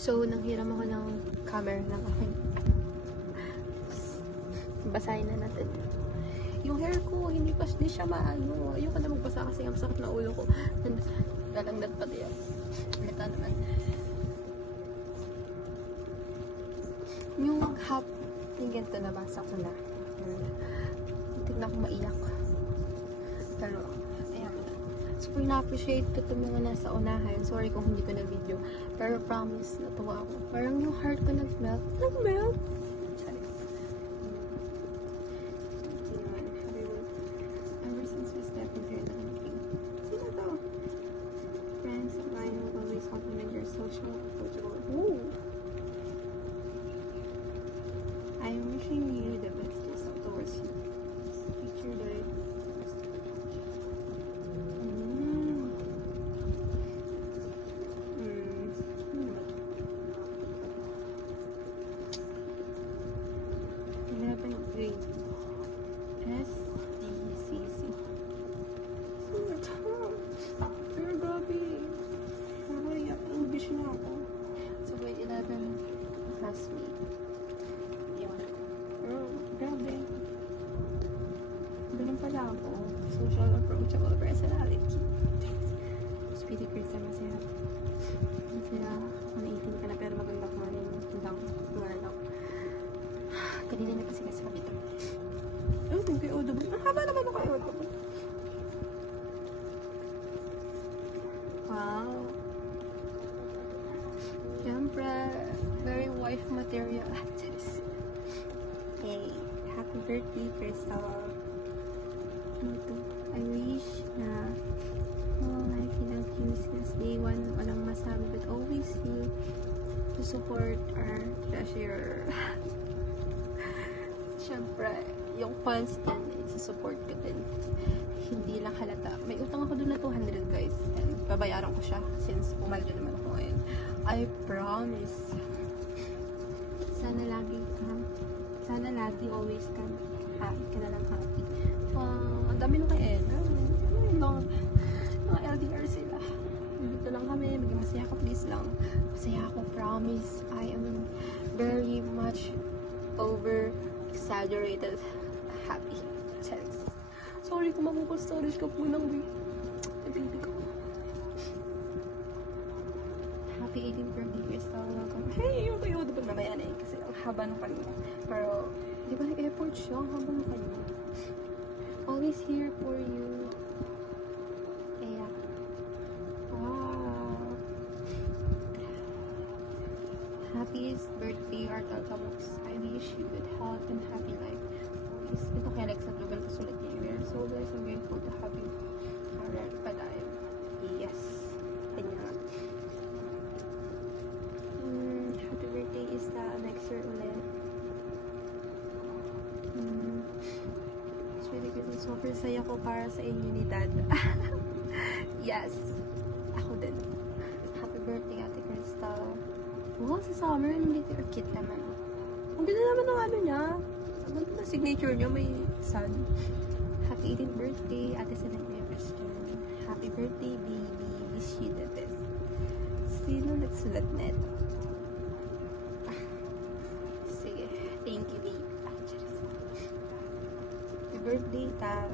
So, nanghiram ako ng camera ng aking. Basahin na natin. Yung hair ko, hindi siya maano. Ayoko na magbasa kasi ang sakit na ulo ko. Lalangnat pa diyan. Ito naman. Yung hap, yung ganito nabasa ko na. Tignan ko maiyak. Pero, ayan na. Super na-appreciate ko itong mga nasa unahan. Sorry kung hindi ko na-video. Pero promise, natuwa ako. Parang yung heart ko nag-melt. Nag-melt? Charis. Ever since we stepped into your life. Sino to? Friends of mine will always compliment your social, approachable. Ooh! I'm wishing you the best result towards you. Picture the grade SDCC. Sino to? Pero grabe. Nakaiyak. English na ako. So grade 11 classmate. Pero grabe. Ganun pala ako. Social, approachable personality. Speedy Krista, masaya. Masaya. Kung 18 ka na pero maganda ka rin. Lang. Kanina na kasi sa kapito. Oh, yung kay Odo. Ang haba naman ako kay Odo. Wow. Siyempre, very wife material. Hey, happy birthday, Crystal. I wish na life without you since day one, walang masabi, but always you to support our treasure. Siyempre, yung constant, support ko din. Hindi lang halata. May utang ako doon na 200 guys. And babayaran ko siya since pumaldo naman ako ngayon. I promise. Sana lagi always ka happy ka na lang happy. Ang dami nung kay Ed. Mga LDR sila. Dito lang kami. Maging masaya ka please lang. Masaya ako, promise. I am very much over-exaggerated happy. Chance. Sorry kung magkukul storage ka po ng baby ko. Happy 18th birthday, Crystal. Welcome. Hey, yung kayo, diba mamaya na eh. Kasi ang haba ng kanina. Pero, di ba nag-effort siya? Ang haba ng kanina. Always here for you. Kaya. Wow. Happiest birthday, Artal Kamoks. I wish you good health and happy life. Always. Ito kaya like sa global kasulat niya. We are so blessed and grateful to have you. Alright, padayon. Yes. Kanya. Happy birthday is next year ulit. It's really good. Super saya ko para sa inyo ni Dad. Yes. Ako din. Happy birthday, Ate Crystal. Wow, sa summer, hindi ito cute naman. Ang ganda naman ng ano niya. Ang ganda na signature niya, may sun. Happy 18th birthday, Ate Sanay Christian. Happy birthday, baby. Wish you the best. Sino nagsulat na ito? Sige. Thank you, baby. Happy birthday, Tal.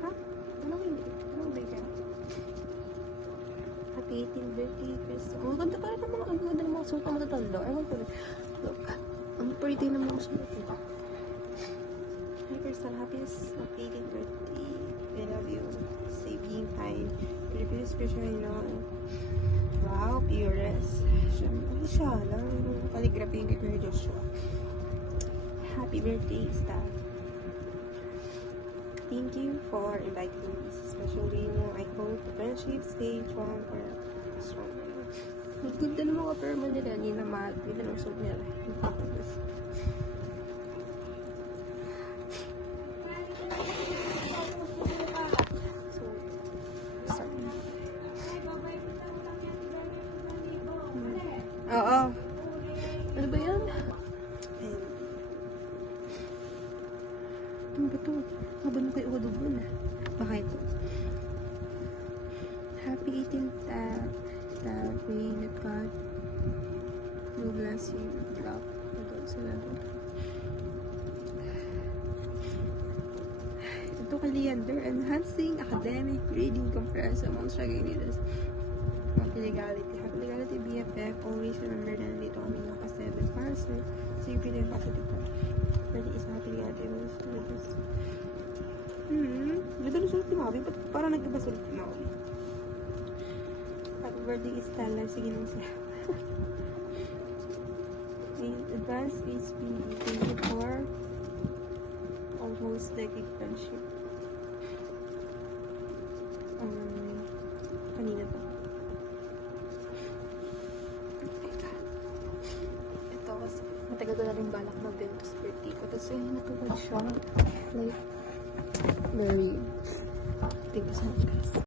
Ha? Ano hindi? Ano ba yan? Happy 18th birthday, Crystal. Oh, ganda pa rin naman. Ang ganda ng mga suot na matatanda. I want to look. Ang pretty ng mga suot nito. Hi, Crystal. Happiest 18th birthday. I love you. Stay being kind. Filipino special, you know. Wow, purest. Ay, siya lang. Calligraphy yung kay Joshua. Happy birthday, Stan. Thank you for inviting me. This special day mo. I hope the friendship stay strong or stronger. Ang ganda ng mga perma nila. Hindi na mahal. Hindi na usog nila. So, sorry. Oo. Ano ba yan? Ano ba ito? Haba na kayo udubon. Baka ito. Happy 18th Leander, enhancing academic reading comparison among struggling leaders. Happy Legality, BFF, always remember na nandito kami ng ka-7 para sa CP na yung positive ko. Pwede isa Happy Legality, with this. Ganda na sulit ni Mami, ba't parang nag-iba sulit ni Mami? Happy birthday is Stella, sige nung siya. Advanced HPD, thank you for almost decade friendship. Kanina to. Ito kasi matagal ko na rin balak mag-dent sa birthday ko. Tapos yun, natupad siya. Like, very... Thank you so much, guys.